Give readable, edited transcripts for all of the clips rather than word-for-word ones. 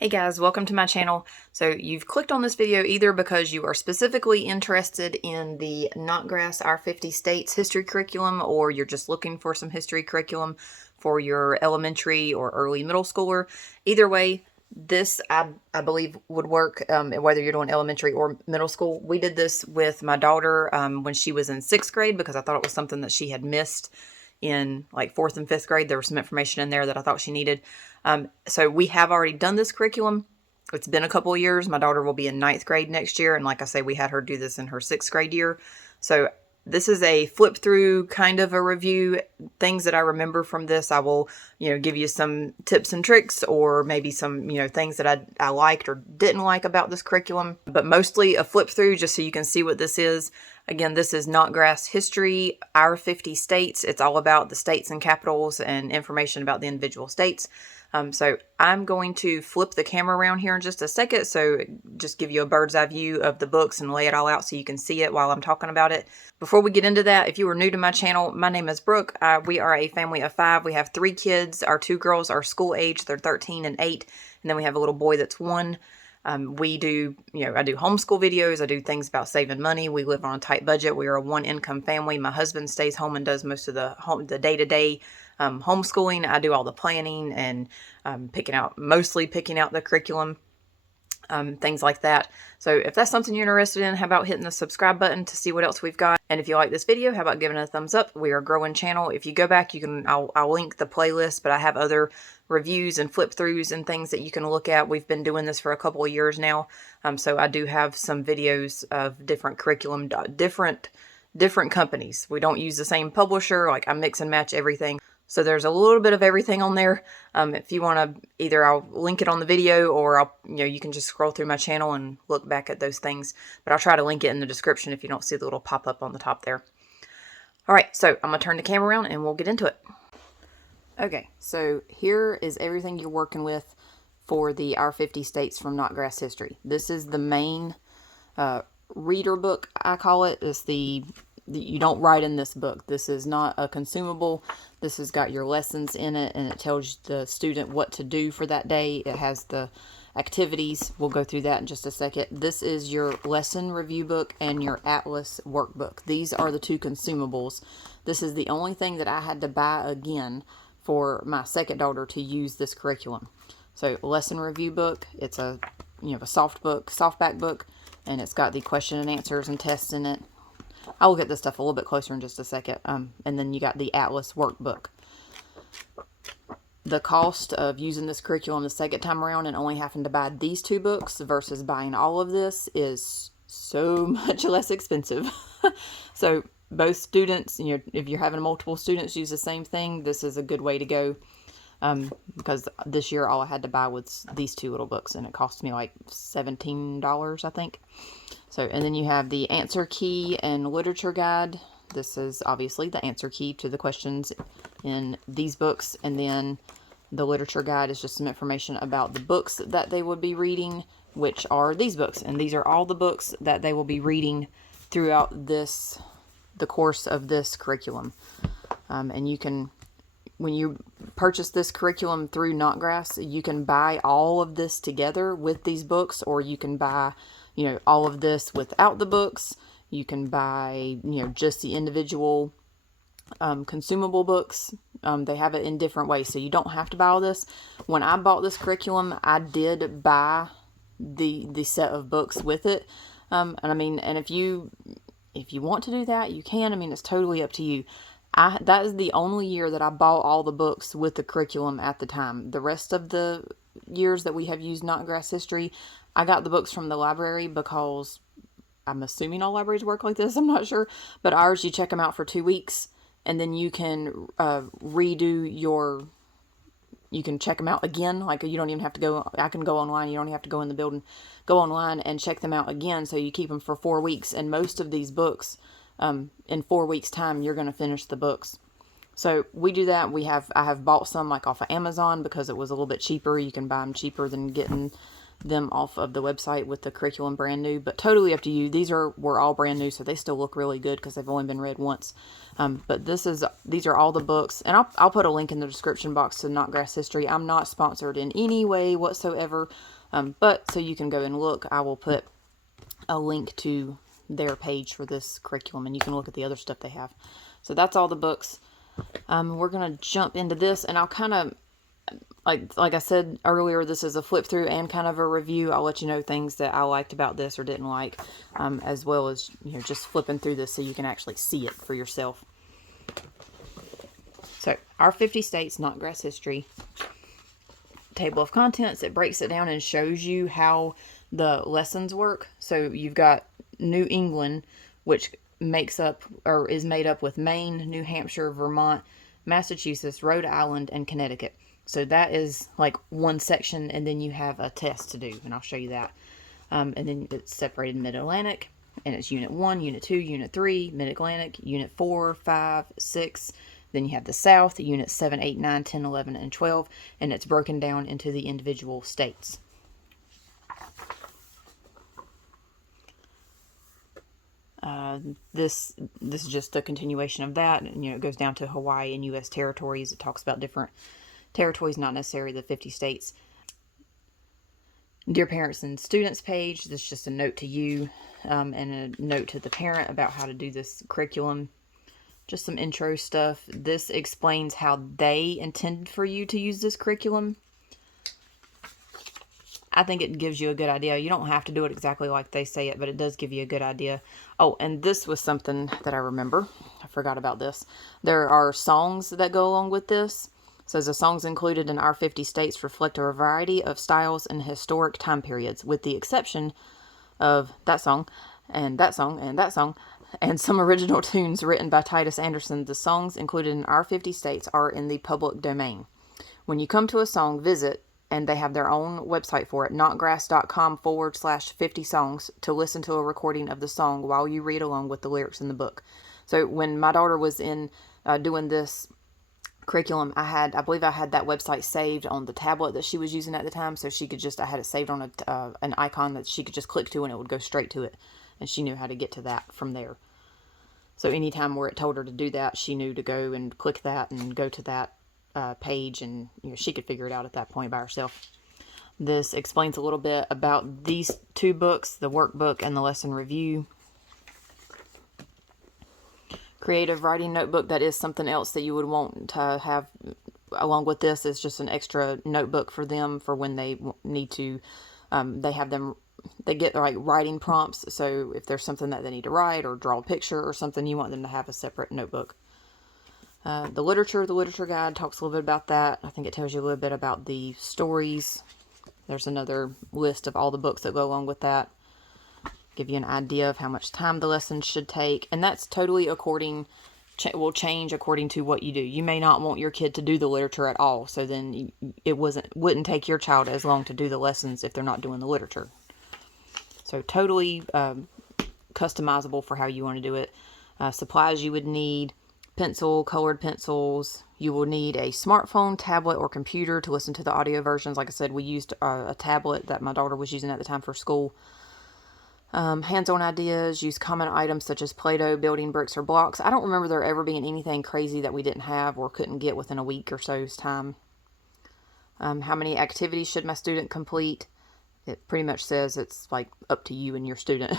Hey guys, welcome to my channel. So you've clicked on this video either because you are specifically interested in the Notgrass Our 50 States history curriculum, or you're just looking for some history curriculum for your elementary or early middle schooler. Either way, this I believe would work whether you're doing elementary or middle school. We did this with my daughter when she was in 6th grade because I thought it was something that she had missed in like 4th and 5th grade. There was some information in there that I thought she needed. So we have already done this curriculum. It's been a couple of years. My daughter will be in 9th grade next year. And like I say, we had her do this in her 6th grade year. So this is a flip through kind of a review. Things that I remember from this, I will, give you some tips and tricks, or maybe some, things that I liked or didn't like about this curriculum, but mostly a flip through just so you can see what this is. Again, this is Notgrass History Our 50 States. It's all about the states and capitals and information about the individual states. So I'm going to flip the camera around here in just a second, so just give you a bird's eye view of the books and lay it all out so you can see it while I'm talking about it. Before we get into that, if you are new to my channel, my name is Brooke. We are a family of 5. We have 3 kids. Our 2 girls are school age. They're 13 and 8. And then we have a little boy that's 1. We do, I do homeschool videos. I do things about saving money. We live on a tight budget. We are a 1-income family. My husband stays home and does most of the day-to-day homeschooling. I do all the planning and mostly picking out the curriculum, things like that. So if that's something you're interested in, how about hitting the subscribe button to see what else we've got? And if you like this video, how about giving it a thumbs up? We are a growing channel. If you go back, I'll link the playlist, but I have other reviews and flip throughs and things that you can look at. We've been doing this for a couple of years now. So I do have some videos of different curriculum, different companies. We don't use the same publisher. Like, I mix and match everything. So there's a little bit of everything on there. If you want to, either I'll link it on the video, or you can just scroll through my channel and look back at those things. But I'll try to link it in the description if you don't see the little pop-up on the top there. All right, so I'm going to turn the camera around and we'll get into it. Okay, so here is everything you're working with for the Our 50 States from Notgrass History. This is the main reader book, I call it. It's you don't write in this book. This is not a consumable. This has got your lessons in it, and it tells the student what to do for that day. It has the activities. We'll go through that in just a second. This is your lesson review book and your Atlas workbook. These are the 2 consumables. This is the only thing that I had to buy again for my second daughter to use this curriculum. So lesson review book, it's a softback book, and it's got the question and answers and tests in it. I'll look at this stuff a little bit closer in just a second. And then you got the Atlas workbook. The cost of using this curriculum the second time around and only having to buy these 2 books versus buying all of this is so much less expensive. So both students, if you're having multiple students use the same thing, this is a good way to go. Because this year all I had to buy was these 2 little books, and it cost me like $17, I think. So, and then you have the answer key and literature guide. This is obviously the answer key to the questions in these books. And then the literature guide is just some information about the books that they would be reading, which are these books. And these are all the books that they will be reading throughout the course of this curriculum. And you can, when you purchase this curriculum through Notgrass, you can buy all of this together with these books, or you can buy all of this without the books. You can buy, just the individual consumable books. They have it in different ways, so you don't have to buy all this. When I bought this curriculum, I did buy the set of books with it. And if you want to do that, you can. It's totally up to you. That is the only year that I bought all the books with the curriculum at the time. The rest of the years that we have used Notgrass History, I got the books from the library, because I'm assuming all libraries work like this. I'm not sure. But ours, you check them out for 2 weeks, and then you can you can check them out again. Like, you don't even have to go, I can go online. You don't have to go in the building. Go online and check them out again. So you keep them for 4 weeks. And most of these books, in 4 weeks time, you're going to finish the books. So we do that. I have bought some like off of Amazon because it was a little bit cheaper. You can buy them cheaper than getting them off of the website with the curriculum brand new, but totally up to you. These were all brand new, so they still look really good because they've only been read once. But these are all the books, and I'll put a link in the description box to Notgrass History. I'm not sponsored in any way whatsoever, but so you can go and look. I will put a link to their page for this curriculum, and you can look at the other stuff they have. So that's all the books. We're gonna jump into this, and I'll kind of, like I said earlier, this is a flip through and kind of a review. I'll let you know things that I liked about this or didn't like, as well as, you know, just flipping through this so you can actually see it for yourself. So, Our 50 States, Notgrass History. Table of contents, it breaks it down and shows you how the lessons work. So you've got New England, which makes up or is made up with Maine, New Hampshire, Vermont, Massachusetts, Rhode Island, and Connecticut. So that is like one section, and then you have a test to do, and I'll show you that. And then it's separated Mid-Atlantic, and it's Unit 1, Unit 2, Unit 3, Mid-Atlantic, Unit 4, 5, 6. Then you have the South, Units 7, 8, 9, 10, 11, and 12, and it's broken down into the individual states. This is just a continuation of that. And, you know, it goes down to Hawaii and U.S. territories. It talks about different territories, not necessarily the 50 states. Dear Parents and Students page, this is just a note to you and a note to the parent about how to do this curriculum. Just some intro stuff. This explains how they intended for you to use this curriculum. I think it gives you a good idea. You don't have to do it exactly like they say it, but it does give you a good idea. Oh, and this was something that I remember. I forgot about this. There are songs that go along with this. It says the songs included in Our 50 States reflect a variety of styles and historic time periods, with the exception of that song, and that song, and that song, and some original tunes written by Titus Anderson. The songs included in Our 50 States are in the public domain. When you come to a song, visit, and they have their own website for it, notgrass.com/50 songs, to listen to a recording of the song while you read along with the lyrics in the book. So when my daughter was in doing this curriculum, I believe I had that website saved on the tablet that she was using at the time, so she could just, I had it saved on an icon that she could just click to and it would go straight to it, and she knew how to get to that from there. So anytime where it told her to do that, she knew to go and click that and go to that page, and, you know, she could figure it out at that point by herself. This explains a little bit about these two books, the workbook and the lesson review. Creative writing notebook, that is something else that you would want to have along with this. Is just an extra notebook for them for when they need to, they get like writing prompts. So if there's something that they need to write or draw a picture or something, you want them to have a separate notebook. The literature guide talks a little bit about that. I think it tells you a little bit about the stories. There's another list of all the books that go along with that. Give you an idea of how much time the lessons should take. And that's totally will change according to what you do. You may not want your kid to do the literature at all. So then it wouldn't take your child as long to do the lessons if they're not doing the literature. So totally customizable for how you want to do it. Supplies you would need: pencil, colored pencils. You will need a smartphone, tablet, or computer to listen to the audio versions. Like I said, we used a tablet that my daughter was using at the time for school. Hands-on ideas. Use common items such as Play-Doh, building bricks, or blocks. I don't remember there ever being anything crazy that we didn't have or couldn't get within a week or so's time. How many activities should my student complete? It pretty much says it's like up to you and your student.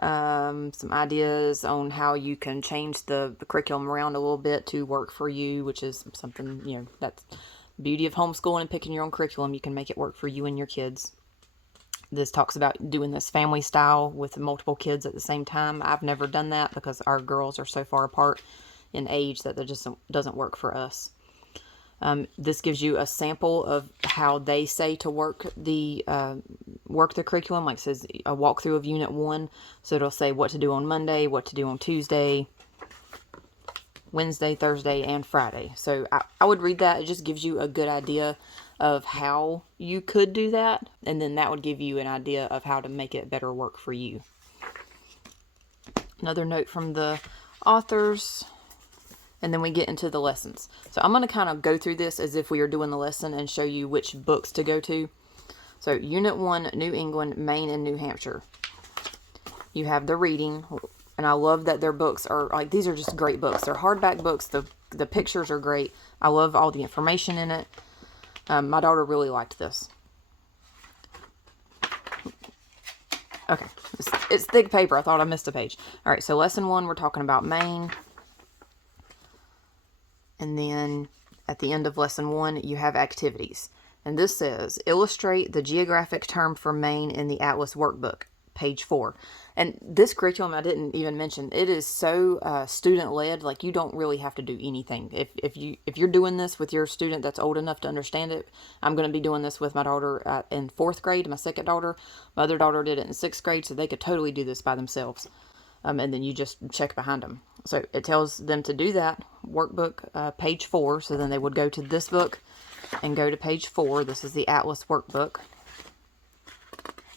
Some ideas on how you can change the curriculum around a little bit to work for you, which is something, you know, that's the beauty of homeschooling and picking your own curriculum. You can make it work for you and your kids. This talks about doing this family style with multiple kids at the same time. I've never done that because our girls are so far apart in age that it just doesn't work for us. This gives you a sample of how they say to work the curriculum. Like it says a walkthrough of Unit 1. So it'll say what to do on Monday, what to do on Tuesday, Wednesday, Thursday, and Friday. So I would read that. It just gives you a good idea of how you could do that. And then that would give you an idea of how to make it better work for you. Another note from the authors. And then we get into the lessons. So I'm going to kind of go through this as if we are doing the lesson and show you which books to go to. So Unit 1, New England, Maine, and New Hampshire. You have the reading, and I love that their books are, like, these are just great books. They're hardback books. The pictures are great. I love all the information in it. My daughter really liked this. Okay, it's thick paper. I thought I missed a page. All right, so lesson 1, we're talking about Maine. And then at the end of lesson 1, you have activities. And this says, illustrate the geographic term for Maine in the Atlas Workbook, page 4. And this curriculum, I didn't even mention, it is so student-led, like you don't really have to do anything. If you're doing this with your student that's old enough to understand it, I'm going to be doing this with my daughter in 4th grade, my second daughter. My other daughter did it in 6th grade, so they could totally do this by themselves. And then you just check behind them. So it tells them to do that, workbook, page 4. So then they would go to this book and go to page 4. This is the Atlas Workbook.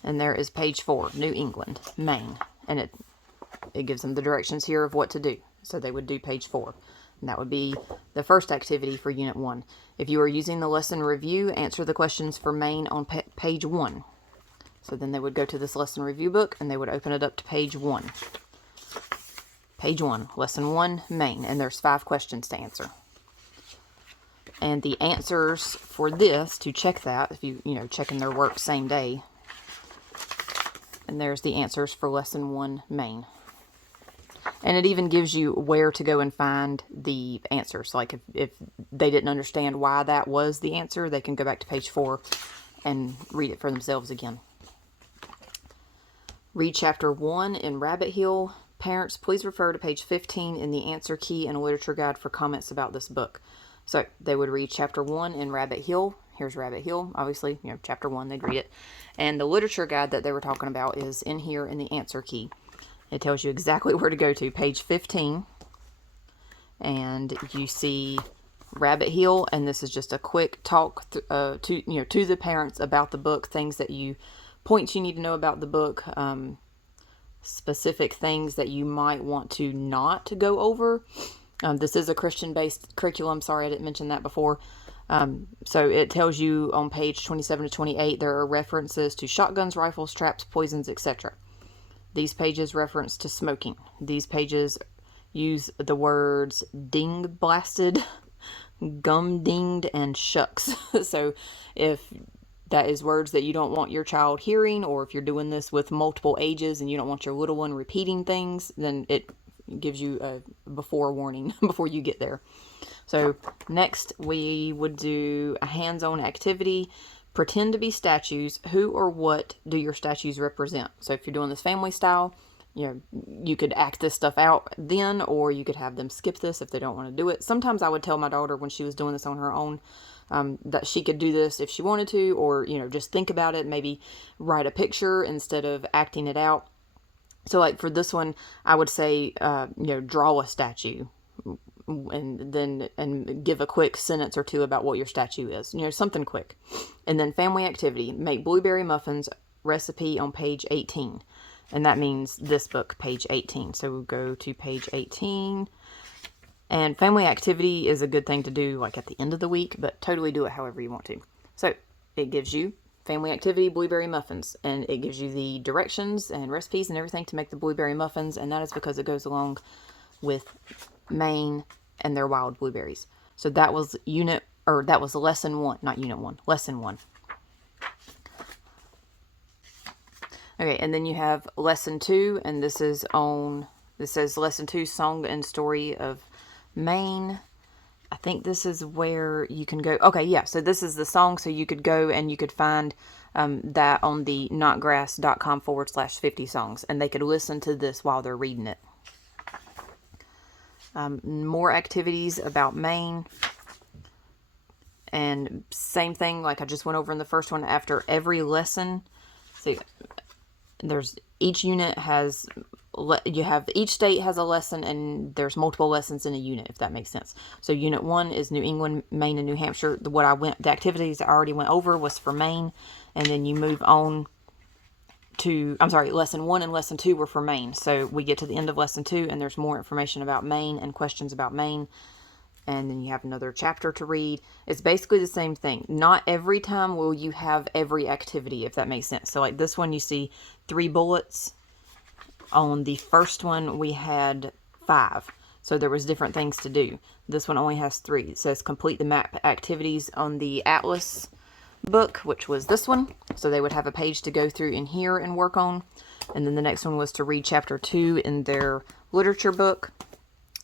And there is page 4, New England, Maine. And it gives them the directions here of what to do. So they would do page 4. And that would be the first activity for Unit 1. If you are using the lesson review, answer the questions for Maine on page 1. So then they would go to this lesson review book and they would open it up to page 1. Page 1, lesson 1, Maine. And there's 5 questions to answer. And the answers for this, to check that, if you checking their work same day. And there's the answers for lesson 1, Maine. And it even gives you where to go and find the answers. Like if they didn't understand why that was the answer, they can go back to page 4 and read it for themselves again. Read chapter 1 in Rabbit Hill. Parents, please refer to page 15 in the answer key and literature guide for comments about this book. So they would read chapter 1 in Rabbit Hill. Here's Rabbit Hill, obviously, chapter 1, they'd read it. And the literature guide that they were talking about is in here in the answer key. It tells you exactly where to go to, page 15. And you see Rabbit Hill, and this is just a quick talk to the parents about the book, points you need to know about the book, specific things that you might want to not go over. This is a Christian-based curriculum. Sorry, I didn't mention that before. So it tells you on page 27 to 28, there are references to shotguns, rifles, traps, poisons, etc. These pages reference to smoking. These pages use the words ding blasted, gum dinged, and shucks. So if that is words that you don't want your child hearing, or if you're doing this with multiple ages and you don't want your little one repeating things, then it gives you a before warning before you get there. So next we would do a hands-on activity. Pretend to be statues. Who or what do your statues represent? So if you're doing this family style, you could act this stuff out then, or you could have them skip this if they don't want to do it. Sometimes I would tell my daughter when she was doing this on her own that she could do this if she wanted to, or, just think about it, maybe write a picture instead of acting it out. So like for this one, I would say, draw a statue and give a quick sentence or two about what your statue is, something quick. And then family activity, make blueberry muffins, recipe on page 18. And that means this book, page 18. So we'll go to page 18. And family activity is a good thing to do like at the end of the week, but totally do it however you want to. So it gives you family activity, blueberry muffins, and it gives you the directions and recipes and everything to make the blueberry muffins, and that is because it goes along with Maine and their wild blueberries. So that was lesson 1, not unit 1, lesson 1. Okay, and then you have lesson 2, and this says lesson 2, Song and Story of Maine. I think this is where you can go. Okay, yeah, so this is the song, so you could go and you could find that on the notgrass.com/50 songs, and they could listen to this while they're reading it. More activities about Maine. And same thing, like I just went over in the first one, after every lesson. See, each unit has, each state has a lesson, and there's multiple lessons in a unit, if that makes sense. So unit 1 is New England, Maine, and New Hampshire. The activities I already went over was for Maine, and then you move on to, lesson 1 and lesson 2 were for Maine. So we get to the end of lesson 2, and there's more information about Maine and questions about Maine. and then you have another chapter to read. It's basically the same thing. Not every time will you have every activity, if that makes sense. So like this one, you see 3 bullets. On the first one, we had 5. So there was different things to do. This one only has 3. It says complete the map activities on the Atlas book, which was this one. So they would have a page to go through in here and work on. And then the next one was to read chapter 2 in their literature book.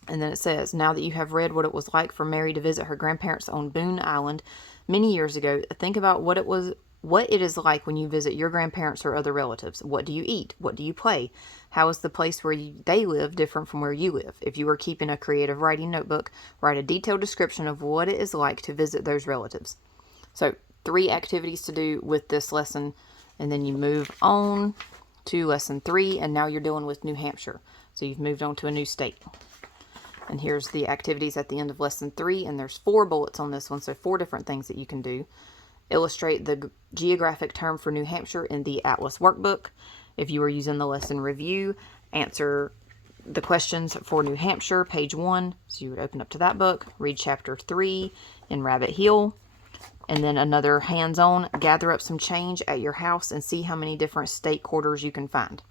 And then it says, now that you have read what it was like for Mary to visit her grandparents on Boone Island many years ago, think about what it is like when you visit your grandparents or other relatives. What do you eat? What do you play? How is the place where they live different from where you live? If you are keeping a creative writing notebook, write a detailed description of what it is like to visit those relatives. So 3 activities to do with this lesson, and then you move on to lesson 3, and now you're dealing with New Hampshire. So you've moved on to a new state. And here's the activities at the end of lesson 3, and there's 4 bullets on this one, so 4 different things that you can do. Illustrate the geographic term for New Hampshire in the Atlas workbook. If you are using the lesson review, answer the questions for New Hampshire, page 1. So you would open up to that book, read chapter 3 in Rabbit Hill, and then another hands-on, gather up some change at your house and see how many different state quarters you can find.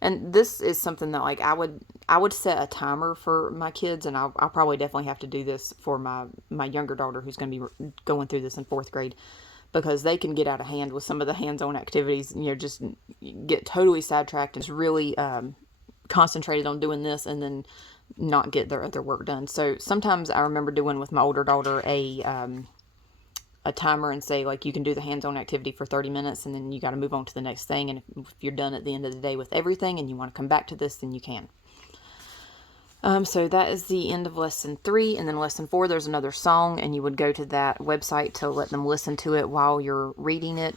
And this is something that like I would set a timer for my kids, and I'll probably definitely have to do this for my younger daughter, who's going to be going through this in 4th grade, because they can get out of hand with some of the hands-on activities, you know, just get totally sidetracked and just really concentrated on doing this and then not get their other work done. So sometimes I remember doing with my older daughter a timer and say, like, you can do the hands-on activity for 30 minutes and then you got to move on to the next thing. And if you're done at the end of the day with everything and you want to come back to this, then you can. So that is the end of lesson 3. And then lesson 4, there's another song, and you would go to that website to let them listen to it while you're reading it.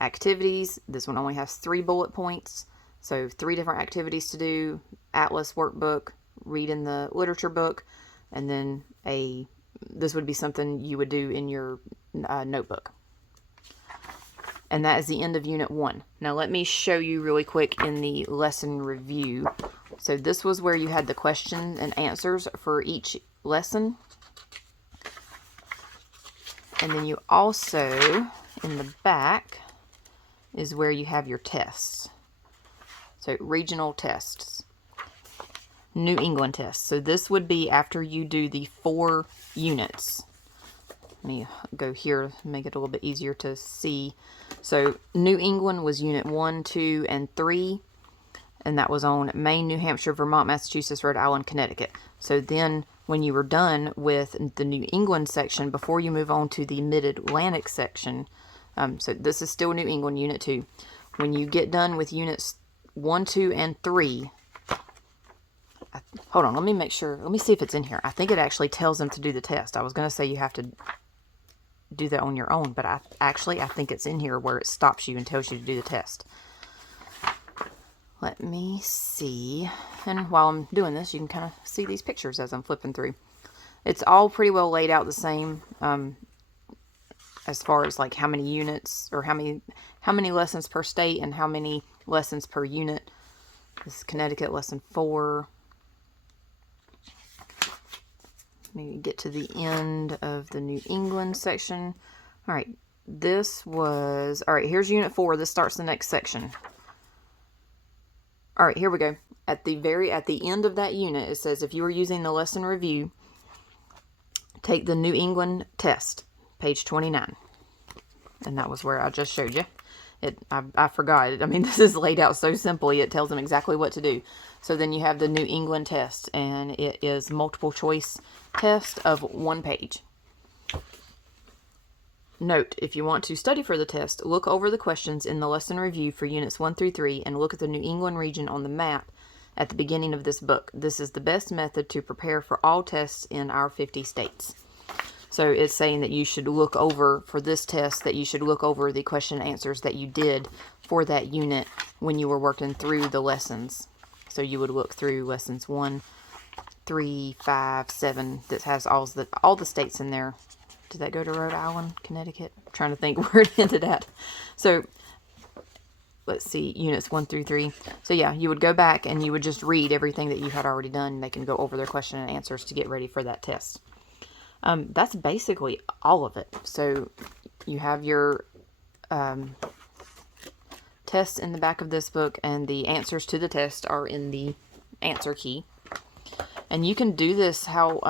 Activities. This one only has 3 bullet points. So 3 different activities to do. Atlas workbook, read in the literature book, and then this would be something you would do in your notebook. And that is the end of Unit 1. Now let me show you really quick in the lesson review. So this was where you had the questions and answers for each lesson. And then you also, in the back, is where you have your tests. So regional tests. New England tests. So this would be after you do the 4 units. Let me go here, make it a little bit easier to see. So New England was Unit 1, 2, and 3. And that was on Maine, New Hampshire, Vermont, Massachusetts, Rhode Island, Connecticut. So then when you were done with the New England section, before you move on to the Mid-Atlantic section, so this is still New England, Unit 2. When you get done with Units 1, 2, and 3, hold on, let me make sure. Let me see if it's in here. I think it actually tells them to do the test. I was going to say you have to do that on your own, but I think it's in here where it stops you and tells you to do the test. Let me see. And while I'm doing this, you can kind of see these pictures as I'm flipping through. It's all pretty well laid out the same as far as like how many units or how many lessons per state and how many lessons per unit. This is Connecticut, lesson 4. Maybe get to the end of the New England section. All right, here's Unit 4. This starts the next section. All right, here we go. At the end of that unit, it says if you are using the lesson review, take the New England test, page 29. And that was where I just showed you. I forgot it. I mean, this is laid out so simply. It tells them exactly what to do. So then you have the New England test, and it is multiple choice test of 1 page. Note, if you want to study for the test, look over the questions in the lesson review for units 1 through 3 and look at the New England region on the map at the beginning of this book. This is the best method to prepare for all tests in our 50 states. So it's saying that you should look over, for this test, that you should look over the question and answers that you did for that unit when you were working through the lessons. So you would look through lessons 1, 3, 5, 7, that has all the states in there. Did that go to Rhode Island, Connecticut? I'm trying to think where it ended at. So let's see, units 1 through 3. So yeah, you would go back and you would just read everything that you had already done. And they can go over their question and answers to get ready for that test. That's basically all of it. So you have your tests in the back of this book, and the answers to the test are in the answer key. And you can do this how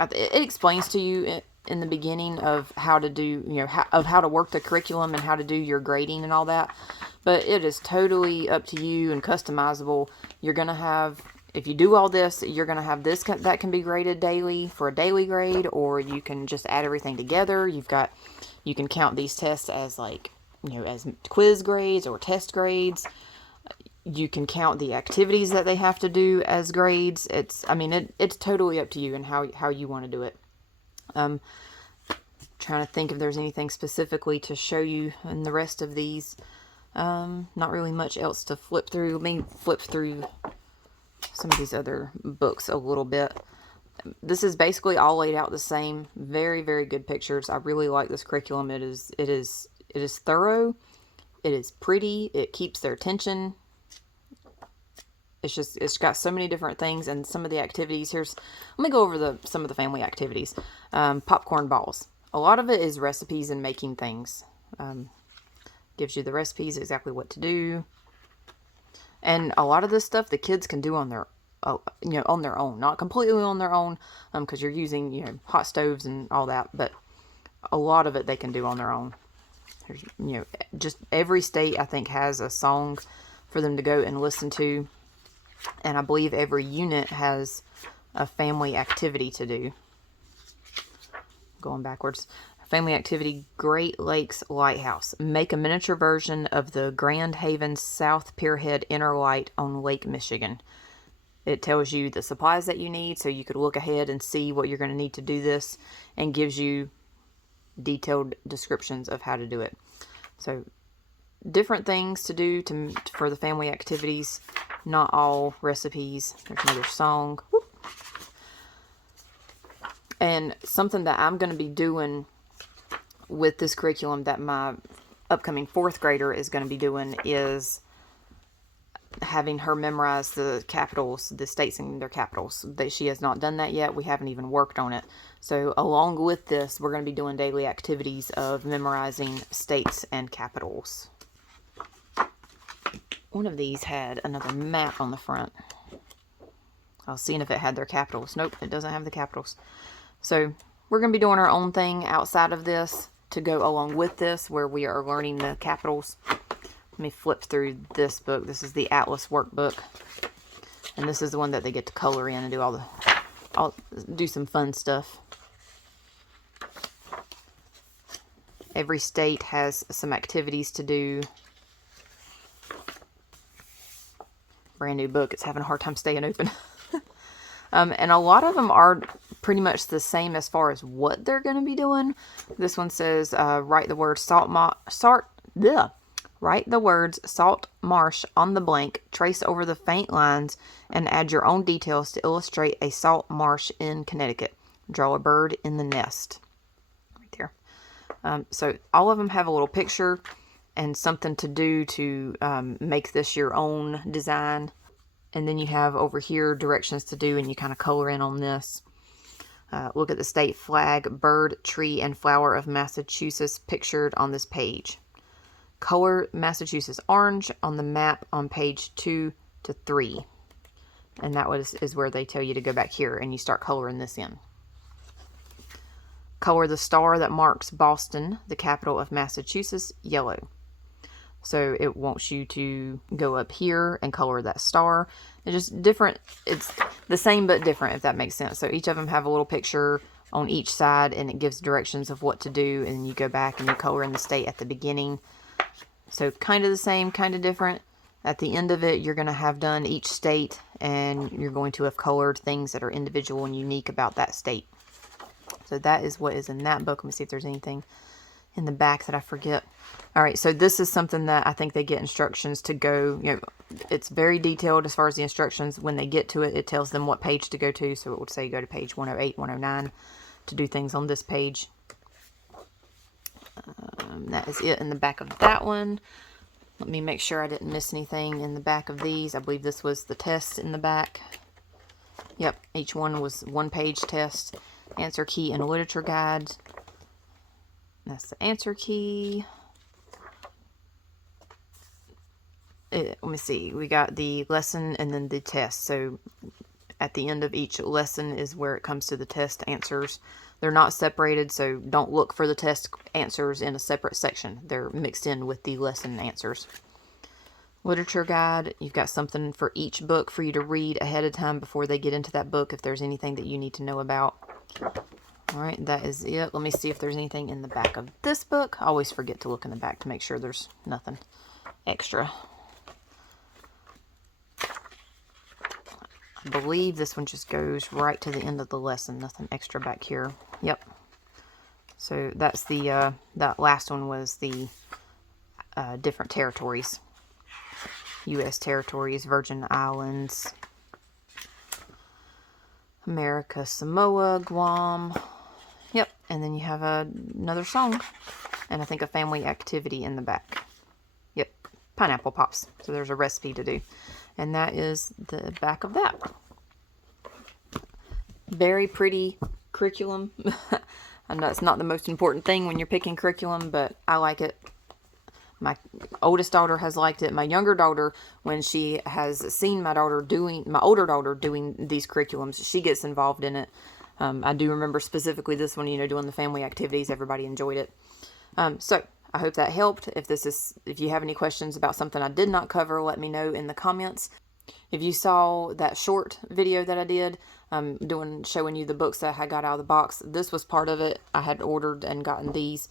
it explains to you in the beginning of how to do, how to work the curriculum and how to do your grading and all that. But it is totally up to you and customizable. You're going to have, if you do all this, you're going to have this that can be graded daily for a daily grade, or you can just add everything together. You can count these tests as as quiz grades or test grades. You can count the activities that they have to do as grades. It's totally up to you and how you want to do it. Trying to think if there's anything specifically to show you in the rest of these. Not really much else to flip through. Let me flip through some of these other books a little bit. This is basically all laid out the same. Very, very good pictures. I really like this curriculum. It is thorough. It is pretty. It keeps their attention. It's got so many different things, and some of the activities. Let me go over some of the family activities. Popcorn balls. A lot of it is recipes and making things. Gives you the recipes, exactly what to do. And a lot of this stuff the kids can do on their own, not completely on their own, because you're using, hot stoves and all that, but a lot of it they can do on their own. There's, just every state I think has a song for them to go and listen to. And I believe every unit has a family activity to do. Going backwards. Family activity, Great Lakes Lighthouse. Make a miniature version of the Grand Haven South Pierhead Inner Light on Lake Michigan. It tells you the supplies that you need, so you could look ahead and see what you're going to need to do this, and gives you detailed descriptions of how to do it. So different things to do for the family activities, not all recipes. There's another song. Whoop. And something that I'm going to be doing with this curriculum that my upcoming 4th grader is going to be doing is having her memorize the capitals, the states and their capitals. She has not done that yet. We haven't even worked on it. So along with this, we're going to be doing daily activities of memorizing states and capitals. One of these had another map on the front. I was seeing if it had their capitals. Nope, it doesn't have the capitals. So we're going to be doing our own thing outside of this to go along with this, where we are learning the capitals. Let me flip through this book. This is the Atlas Workbook. And this is the one that they get to color in and do I'll do some fun stuff. Every state has some activities to do. Brand new book. It's having a hard time staying open. And a lot of them are pretty much the same as far as what they're going to be doing. This one says, write the word write the words salt marsh on the blank, trace over the faint lines, and add your own details to illustrate a salt marsh in Connecticut. Draw a bird in the nest. Right there. So all of them have a little picture and something to do to make this your own design. And then you have over here directions to do, and you kind of color in on this. Look at the state flag, bird, tree, and flower of Massachusetts pictured on this page. Color Massachusetts orange on the map on page 2 to 3. And that is where they tell you to go back here, and you start coloring this in. Color the star that marks Boston, the capital of Massachusetts, yellow. So it wants you to go up here and color that star. It's just different. It's the same but different, if that makes sense. So each of them have a little picture on each side, and it gives directions of what to do. And you go back and you color in the state at the beginning. So kind of the same, kind of different. At the end of it, you're going to have done each state, and you're going to have colored things that are individual and unique about that state. So that is what is in that book. Let me see if there's anything in the back that I forget. All right, so this is something that I think they get instructions to go, it's very detailed as far as the instructions. When they get to it, it tells them what page to go to. So it would say go to page 108, 109 to do things on this page. That is it in the back of that one. Let me make sure I didn't miss anything in the back of these. I believe this was the test in the back. Yep, each one was one-page test. Answer key and literature guide. That's the answer key. Let me see. We got the lesson and then the test. So at the end of each lesson is where it comes to the test answers. They're not separated, so don't look for the test answers in a separate section. They're mixed in with the lesson answers. Literature guide, you've got something for each book for you to read ahead of time before they get into that book if there's anything that you need to know about. Alright, that is it. Let me see if there's anything in the back of this book. I always forget to look in the back to make sure there's nothing extra. I believe this one just goes right to the end of the lesson. Nothing extra back here. Yep. So that's the, that last one was the different territories. U.S. territories, Virgin Islands, America, Samoa, Guam. Yep. And then you have another song and I think a family activity in the back. Yep. Pineapple Pops. So there's a recipe to do. And that is the back of that. Very pretty curriculum. I know it's not the most important thing when you're picking curriculum, but I like it. My oldest daughter has liked it. My younger daughter, when she has seen my older daughter doing these curriculums, she gets involved in it. I do remember specifically this one, doing the family activities. Everybody enjoyed it. So I hope that helped. If you have any questions about something I did not cover, let me know in the comments. If you saw that short video that I did, showing you the books that I got out of the box, this was part of it. I had ordered and gotten these,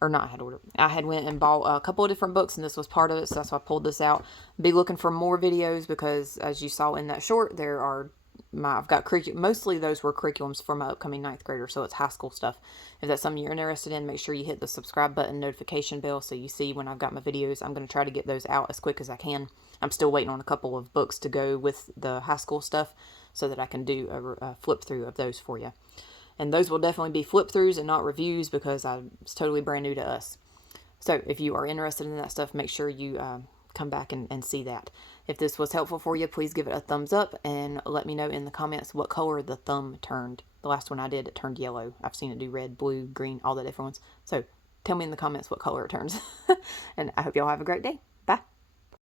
or not had ordered. I had went and bought a couple of different books, and this was part of it, so that's why I pulled this out. Be looking for more videos because, as you saw in that short, I've got mostly those were curriculums for my upcoming 9th grader, so it's high school stuff. If that's something you're interested in, make sure you hit the subscribe button, notification bell, so you see when I've got my videos. I'm going to try to get those out as quick as I can. I'm still waiting on a couple of books to go with the high school stuff so that I can do a flip through of those for you. And those will definitely be flip throughs and not reviews because it's totally brand new to us. So if you are interested in that stuff, make sure you come back and see that. If this was helpful for you, please give it a thumbs up and let me know in the comments what color the thumb turned. The last one I did, it turned yellow. I've seen it do red, blue, green, all the different ones. So tell me in the comments what color it turns. And I hope y'all have a great day. Bye.